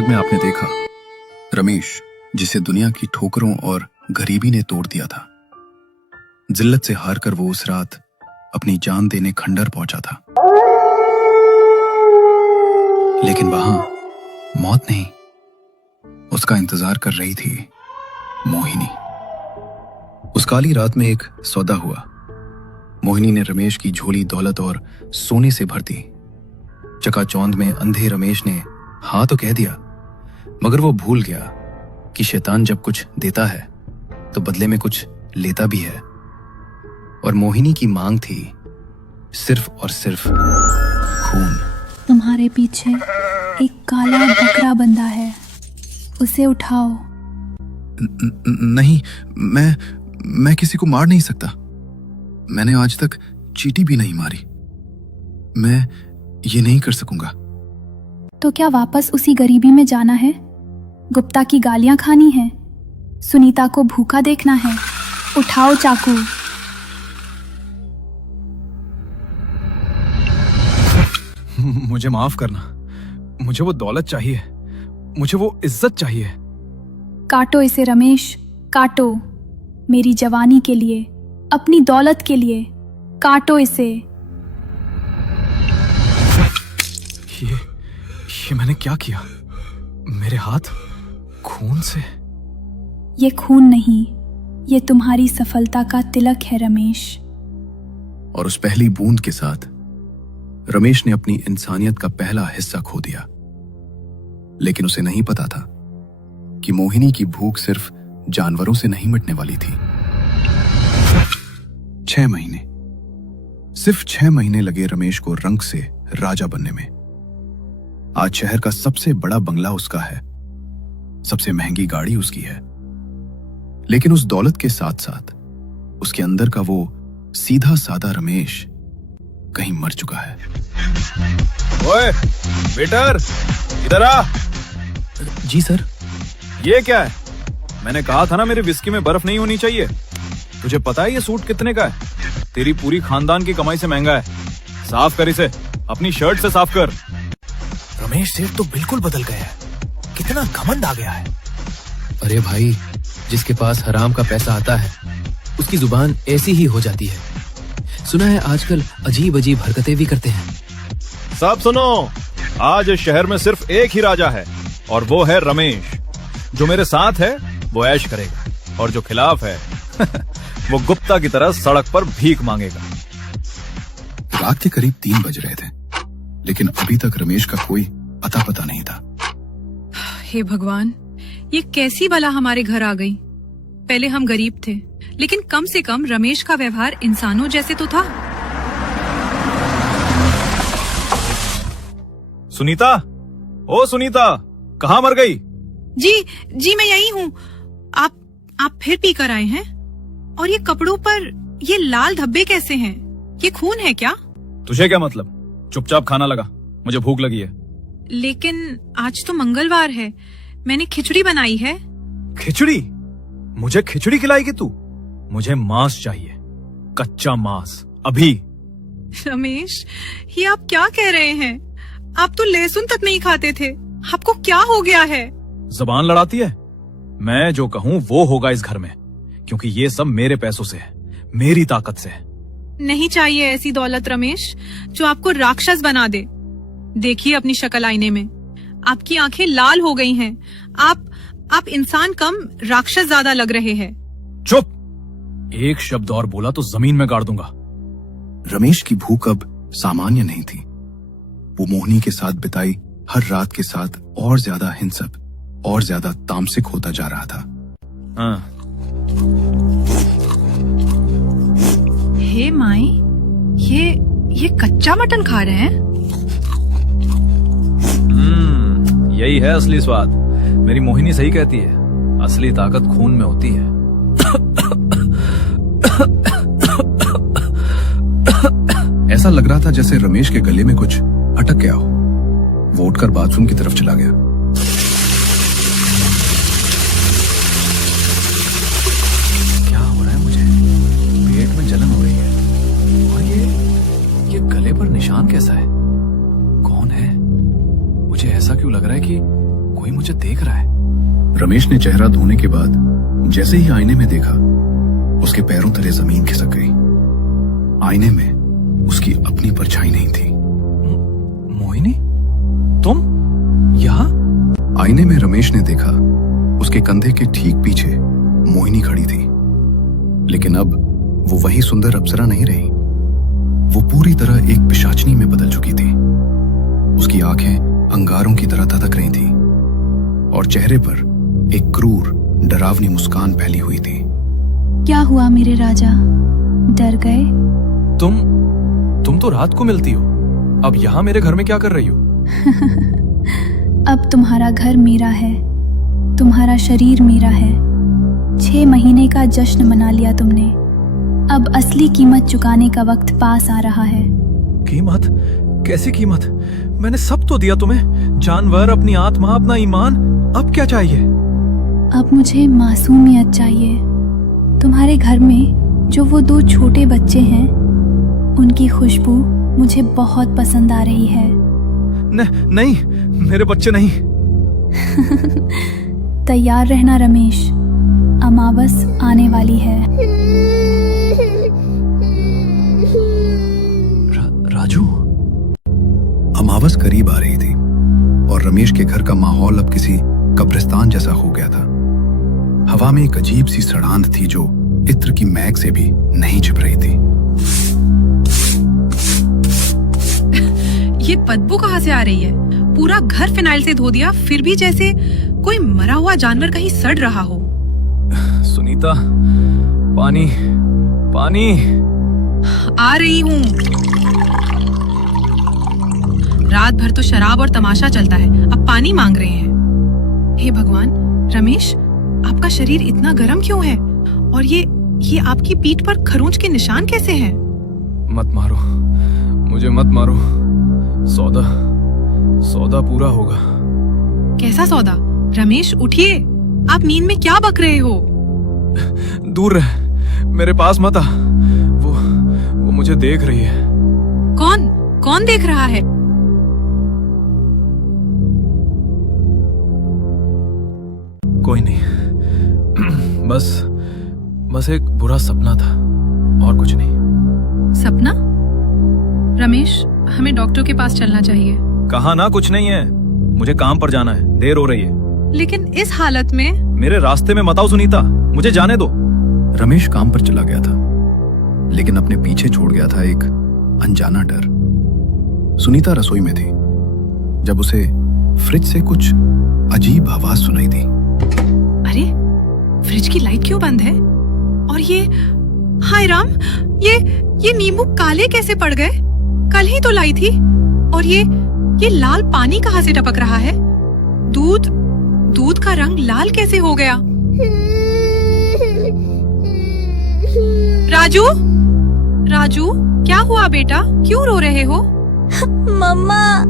दिमाग में आपने देखा रमेश, जिसे दुनिया की ठोकरों और गरीबी ने तोड़ दिया था। जिल्लत से हार कर वो उस रात अपनी जान देने खंडर पहुंचा था, लेकिन वहां मौत नहीं, उसका इंतजार कर रही थी मोहिनी। उस काली रात में एक सौदा हुआ। मोहिनी ने रमेश की झोली दौलत और सोने से भर दी। चकाचौंध में अंधे रमेश ने हाँ तो कह दिया, मगर वो भूल गया कि शैतान जब कुछ देता है तो बदले में कुछ लेता भी है। और मोहिनी की मांग थी सिर्फ और सिर्फ खून। तुम्हारे पीछे एक काला बकरा बंधा है, उसे उठाओ। नहीं, मैं किसी को मार नहीं सकता। मैंने आज तक चींटी भी नहीं मारी। मैं ये नहीं कर सकूंगा। तो क्या वापस उसी गरीबी में जाना है? गुप्ता की गालियां खानी है? सुनीता को भूखा देखना है? उठाओ चाकू। मुझे माफ करना, मुझे वो दौलत चाहिए, मुझे वो इज्जत चाहिए। काटो इसे रमेश, काटो। मेरी जवानी के लिए, अपनी दौलत के लिए काटो इसे। ये मैंने क्या किया? मेरे हाथ खून से। ये खून नहीं, ये तुम्हारी सफलता का तिलक है रमेश। और उस पहली बूंद के साथ रमेश ने अपनी इंसानियत का पहला हिस्सा खो दिया। लेकिन उसे नहीं पता था कि मोहिनी की भूख सिर्फ जानवरों से नहीं मिटने वाली थी। 6 महीने, सिर्फ 6 महीने लगे रमेश को रंक से राजा बनने में। आज शहर का सबसे बड़ा बंगला उसका है, सबसे महंगी गाड़ी उसकी है। लेकिन उस दौलत के साथ साथ उसके अंदर का वो सीधा साधा रमेश कहीं मर चुका है। ओए वेटर, इधर आ। जी सर। ये क्या है? मैंने कहा था ना मेरे विस्की में बर्फ नहीं होनी चाहिए। तुझे पता है ये सूट कितने का है? तेरी पूरी खानदान की कमाई से महंगा है। साफ कर इसे, अपनी शर्ट से साफ कर। रमेश सेठ तो बिल्कुल बदल गया है, कितना घमंड आ गया है। अरे भाई, जिसके पास हराम का पैसा आता है उसकी जुबान ऐसी ही हो जाती है। सुना है आजकल अजीब अजीब हरकतें भी करते हैं। सब सुनो, आज इस शहर में सिर्फ एक ही राजा है और वो है रमेश। जो मेरे साथ है वो ऐश करेगा और जो खिलाफ है वो गुप्ता की तरह सड़क पर भीख मांगेगा। रात के करीब 3 बज रहे थे, लेकिन अभी तक रमेश का कोई अता पता नहीं था। हे भगवान, ये कैसी बला हमारे घर आ गई। पहले हम गरीब थे, लेकिन कम से कम रमेश का व्यवहार इंसानों जैसे तो था। सुनीता, ओ सुनीता, कहाँ मर गई? जी मैं यही हूँ। आप फिर पी कर आए हैं? और ये कपड़ों पर ये लाल धब्बे कैसे हैं? ये खून है क्या? तुझे क्या मतलब? चुपचाप खाना लगा, मुझे भूख लगी है। लेकिन आज तो मंगलवार है, मैंने खिचड़ी बनाई है। खिचड़ी? मुझे खिचड़ी खिलाएगी तू? मुझे मांस चाहिए, कच्चा मांस, अभी। रमेश, ये आप क्या कह रहे हैं? आप तो लहसुन तक नहीं खाते थे, आपको क्या हो गया है? जबान लड़ाती है। मैं जो कहूँ वो होगा इस घर में, क्योंकि ये सब मेरे पैसों से है, मेरी ताकत से है। नहीं चाहिए ऐसी दौलत रमेश, जो आपको राक्षस बना दे। देखिए अपनी शक्ल आईने में, आपकी आंखें लाल हो गई हैं। आप इंसान कम राक्षस ज्यादा लग रहे हैं। चुप! एक शब्द और बोला तो जमीन में गाड़ दूंगा। रमेश की भूख अब सामान्य नहीं थी। वो मोहिनी के साथ बिताई हर रात के साथ और ज्यादा हिंसक और ज्यादा तामसिक होता जा रहा था। हे माई, ये कच्चा मटन खा रहे हैं? यही है असली स्वाद। मेरी मोहिनी सही कहती है, असली ताकत खून में होती है। ऐसा लग रहा था जैसे रमेश के गले में कुछ अटक गया हो। वो उठकर बाथरूम की तरफ चला गया। क्या हो रहा है मुझे? पेट में जलन हो रही है। और ये गले पर निशान कैसा है? कौन है? मुझे ऐसा क्यों लग रहा है कि कोई मुझे देख रहा है। रमेश ने चेहरा धोने के बाद जैसे ही आईने में देखा, उसके पैरों तले जमीन खिसक गई। आईने में उसकी अपनी परछाई नहीं थी। मोहिनी, तुम यहाँ? आईने में रमेश ने देखा, उसके कंधे के ठीक पीछे मोहिनी खड़ी थी। लेकिन अब वो वही सुंदर अप्सरा नहीं रही। वो पूरी तरह एक पिशाचनी में बदल चुकी थी। उसकी आंखें अंगारों की तरह धधक रही थी और चेहरे पर एक क्रूर, डरावनी मुस्कान फैली हुई थी। क्या हुआ मेरे राजा, डर गए? तुम तो रात को मिलती हो, अब यहाँ मेरे घर में क्या कर रही हो? अब तुम्हारा घर मेरा है, तुम्हारा शरीर मेरा है। 6 महीने का जश्न मना लिया तुमने, अब असली कीमत चुकाने का वक्त पास आ रहा है। कीमत? कैसी कीमत? मैंने सब तो दिया तुम्हें, जानवर, अपनी आत्मा, अपना ईमान। अब क्या चाहिए? अब मुझे मासूमियत चाहिए। तुम्हारे घर में जो वो 2 छोटे बच्चे हैं, उनकी खुशबू मुझे बहुत पसंद आ रही है। नहीं, मेरे बच्चे नहीं। तैयार रहना रमेश, अमावस आने वाली है। राजू? अमावस करीब आ रही थी और रमेश के घर का माहौल अब किसी कब्रिस्तान जैसा हो गया था। हवा में एक अजीब सी सड़ांध थी जो इत्र की महक से भी नहीं छिप रही थी। ये बदबू कहाँ से आ रही है? पूरा घर फिनाइल से धो दिया, फिर भी जैसे कोई मरा हुआ जानवर कहीं सड़ रहा हो। सुनीता, पानी। आ रही हूँ। रात भर तो शराब और तमाशा चलता है, अब पानी मांग रहे हैं। हे भगवान, रमेश, आपका शरीर इतना गर्म क्यों है? और ये आपकी पीठ पर खरोंच के निशान कैसे हैं? मत मारो, मुझे मत मारो। सौदा पूरा होगा। कैसा सौदा? रमेश, उठिए, आप नींद में क्या बक रहे हो? दूर रह, मेरे पास मत आ। वो मुझे देख रही है। कौन देख रहा है? कोई नहीं, बस एक बुरा सपना था, और कुछ नहीं। सपना? रमेश, हमें डॉक्टर के पास चलना चाहिए। कहा ना कुछ नहीं है, मुझे काम पर जाना है, देर हो रही है। लेकिन इस हालत में? मेरे रास्ते में मत आओ सुनीता, मुझे जाने दो। रमेश काम पर चला गया था, लेकिन अपने पीछे छोड़ गया था एक अनजाना डर। सुनीता रसोई में थी जब उसे फ्रिज से कुछ अजीब आवाज सुनाई दी। अरे, फ्रिज की लाइट क्यों बंद है? और ये, हाय राम, ये नींबू काले कैसे पड़ गए? कल ही तो लाई थी। और ये लाल पानी कहाँ से टपक रहा है? दूध का रंग लाल कैसे हो गया? राजू, क्या हुआ बेटा? क्यों रो रहे हो? मम्मा,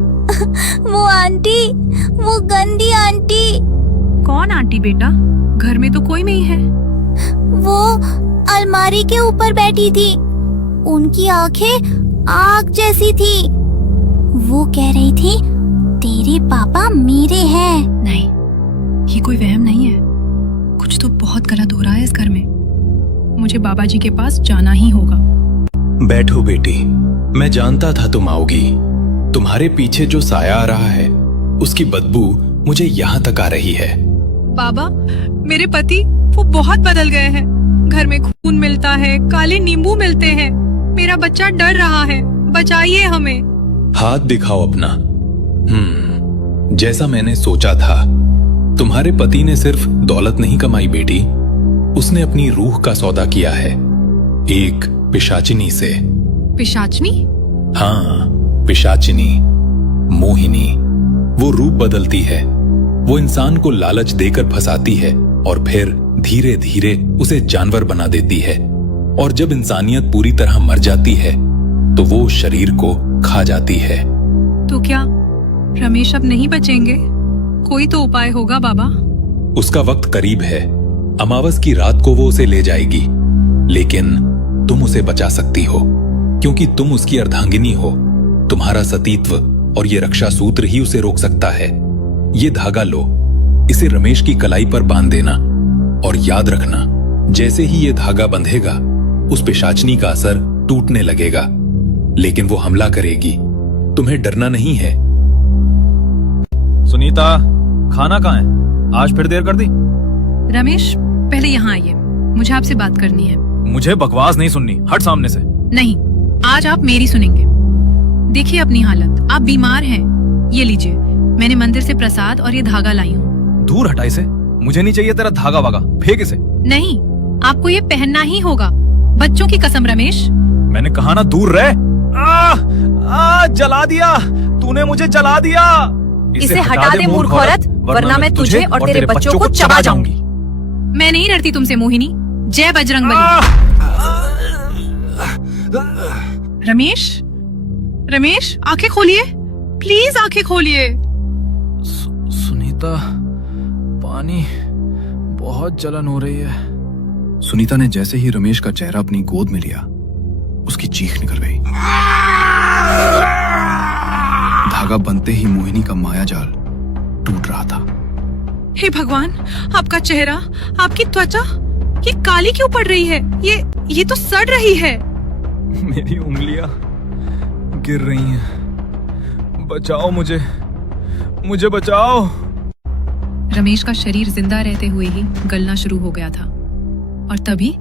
वो आंटी, वो गंदी आंटी। कौन आंटी बेटा? घर में तो कोई नहीं है। वो अलमारी के ऊपर बैठी थी, उनकी आंखें आग जैसी थी। वो कह रही थी, तेरे पापा मेरे हैं। नहीं, ये कोई वहम नहीं है। कुछ तो बहुत गलत हो रहा है इस घर में। मुझे बाबा जी के पास जाना ही होगा। बैठो बेटी, मैं जानता था तुम आओगी। तुम्हारे पीछे जो साया आ रहा है, उसकी बदबू मुझे यहाँ तक आ रही है। बाबा, मेरे पति वो बहुत बदल गए हैं। घर में खून मिलता है, काले नींबू मिलते हैं। मेरा बच्चा डर रहा है, बचाइए हमें। हाथ दिखाओ अपना। जैसा मैंने सोचा था, तुम्हारे पति ने सिर्फ दौलत नहीं कमाई बेटी, उसने अपनी रूह का सौदा किया है, एक पिशाचिनी से। पिशाचनी? हाँ, पिशाचिनी, मोहिनी। वो रूप बदलती है, वो इंसान को लालच देकर फंसाती है और फिर धीरे धीरे उसे जानवर बना देती है। और जब इंसानियत पूरी तरह मर जाती है तो वो शरीर को खा जाती है। तो क्या रमेश अब नहीं बचेंगे? कोई तो उपाय होगा बाबा। उसका वक्त करीब है, अमावस की रात को वो उसे ले जाएगी, लेकिन तुम उसे बचा सकती हो क्योंकि तुम उसकी अर्धांगिनी हो। तुम्हारा सतीत्व और ये रक्षा सूत्र ही उसे रोक सकता है। ये धागा लो इसे रमेश की कलाई पर बांध देना और याद रखना, जैसे ही ये धागा बंधेगा उस पिशाचनी का असर टूटने लगेगा, लेकिन वो हमला करेगी। तुम्हें डरना नहीं है। सुनीता, खाना कहाँ है? आज फिर देर कर दी। रमेश, पहले यहाँ आइए, मुझे आपसे बात करनी है। मुझे बकवास नहीं सुननी, हट सामने से। नहीं, आज आप मेरी सुनेंगे। देखिए अपनी हालत, आप बीमार हैं। ये लीजिए, मैंने मंदिर से प्रसाद और ये धागा लाई हूँ। दूर हटा इसे, मुझे नहीं चाहिए तेरा धागा वागा, फेंक इसे। नहीं, आपको ये पहनना ही होगा, बच्चों की कसम। रमेश, मैंने कहा ना दूर रह। जला दिया तूने, मुझे जला दिया। इसे हटा दे मूर्ख औरत, वरना मैं तुझे और तेरे बच्चों को चबा जाऊंगी। मैं नहीं डरती तुमसे मोहिनी। जय बजरंगबली। रमेश, रमेश, आंखें खोलिए, प्लीज आंखें खोलिए। सुनीता, पानी, बहुत जलन हो रही है। सुनीता ने जैसे ही रमेश का चेहरा अपनी गोद में लिया, उसकी चीख निकल गई। धागा बनते ही मोहिनी का मायाजाल टूट रहा था। हे भगवान, आपका चेहरा, आपकी त्वचा, ये काली क्यों पड़ रही है? ये तो सड़ रही है। मेरी उंगलियां गिर रही हैं। बचाओ मुझे, मुझे बचाओ। रमेश का शरीर जिंदा रहते हुए ही गलना शुरू हो गया था और तभी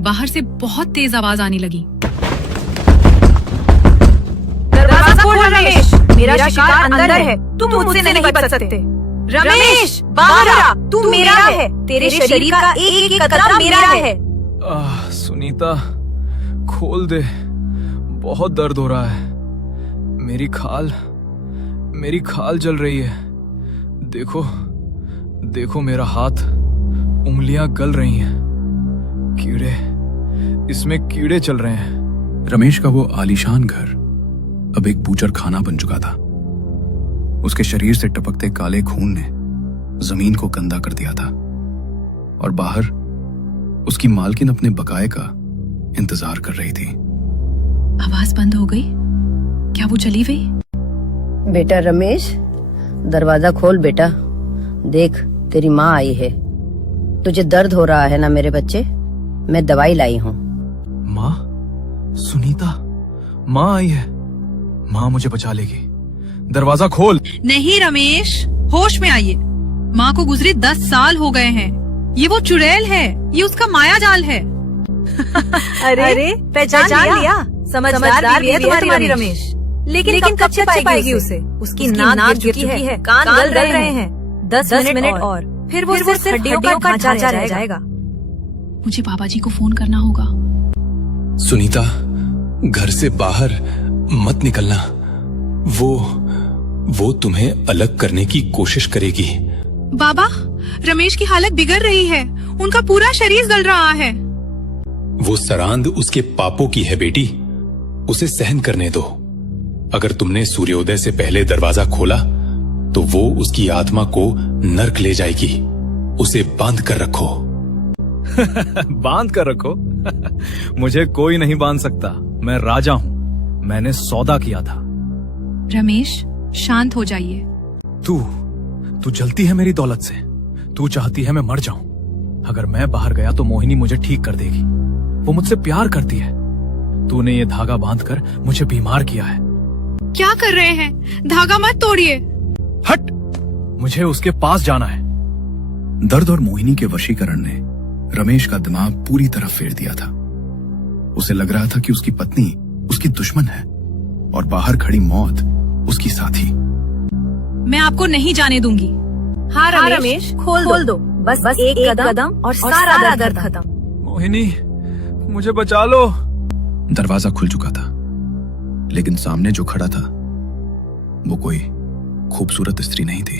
बाहर से बहुत तेज आवाज आने लगी। दरवाजा खोल रमेश, मेरा शिकार अंदर है, तुम मुझसे नहीं बच सकते। रमेश, बाहर आ, तू मेरा है, तेरे शरीर का एक एक कतरा मेरा है। सुनीता, खोल दे, बहुत दर्द हो रहा है। मेरी खाल जल रही है। देखो मेरा हाथ, उंगलियां गल रही हैं। इसमें कीड़े चल रहे हैं। रमेश का वो आलीशान घर अब एक बूचर खाना बन चुका था। उसके शरीर से टपकते काले खून ने जमीन को गंदा कर दिया था और बाहर उसकी मालकिन अपने बकाए का इंतजार कर रही थी। आवाज बंद हो गई। क्या वो चली गई? बेटा रमेश, दरवाजा खोल बेटा। देख, तेरी माँ आई है। तुझे दर्द हो रहा है ना मेरे बच्चे? मैं दवाई लाई हूँ। माँ? सुनीता, माँ आई है। माँ मुझे बचा लेगी। दरवाजा खोल। नहीं रमेश, होश में आइए। माँ को गुजरे 10 साल हो गए हैं। ये वो चुड़ैल है, ये उसका माया जाल है। अरे पहचान लिया। समझदार भी है तुम्हारी रमेश। लेकिन कब तक पाएगी उसे? उसकी नाक गिर चुकी है, कान गल रहे हैं। 10 मिनट और फिर वो सिर्फ हड्डियों का ढांचा रह जाएगा। मुझे बाबा जी को फोन करना होगा। सुनीता, घर से बाहर मत निकलना। वो तुम्हें अलग करने की कोशिश करेगी। बाबा, रमेश की हालत बिगड़ रही है। उनका पूरा शरीर गल रहा है। वो सरांद उसके पापों की है बेटी, उसे सहन करने दो। अगर तुमने सूर्योदय से पहले दरवाजा खोला तो वो उसकी आत्मा को नर्क ले जाएगी। उसे बांध कर रखो। बांध कर रखो? मुझे कोई नहीं बांध सकता। मैं राजा हूँ। मैंने सौदा किया था। रमेश, शांत हो जाइए। तू जलती है मेरी दौलत से। तू चाहती है मैं मर जाऊं। अगर मैं बाहर गया तो मोहिनी मुझे ठीक कर देगी। वो मुझसे प्यार करती है। तूने ये धागा बांधकर मुझे बीमार किया है। क्या कर रहे हैं? धागा मत तोड़िए। हट, मुझे उसके पास जाना है। दर्द और मोहिनी के वशीकरण ने रमेश का दिमाग पूरी तरह फेर दिया था। उसे लग रहा था कि उसकी पत्नी उसकी दुश्मन है और बाहर खड़ी मौत उसकी साथी। मैं आपको नहीं जाने दूंगी। हाँ रमेश, खोल दो। बस एक कदम और सारा दर्द खत्म। मोहिनी, मुझे बचा लो। दरवाजा खुल चुका था, लेकिन सामने जो खड़ा था वो कोई खूबसूरत स्त्री नहीं थी।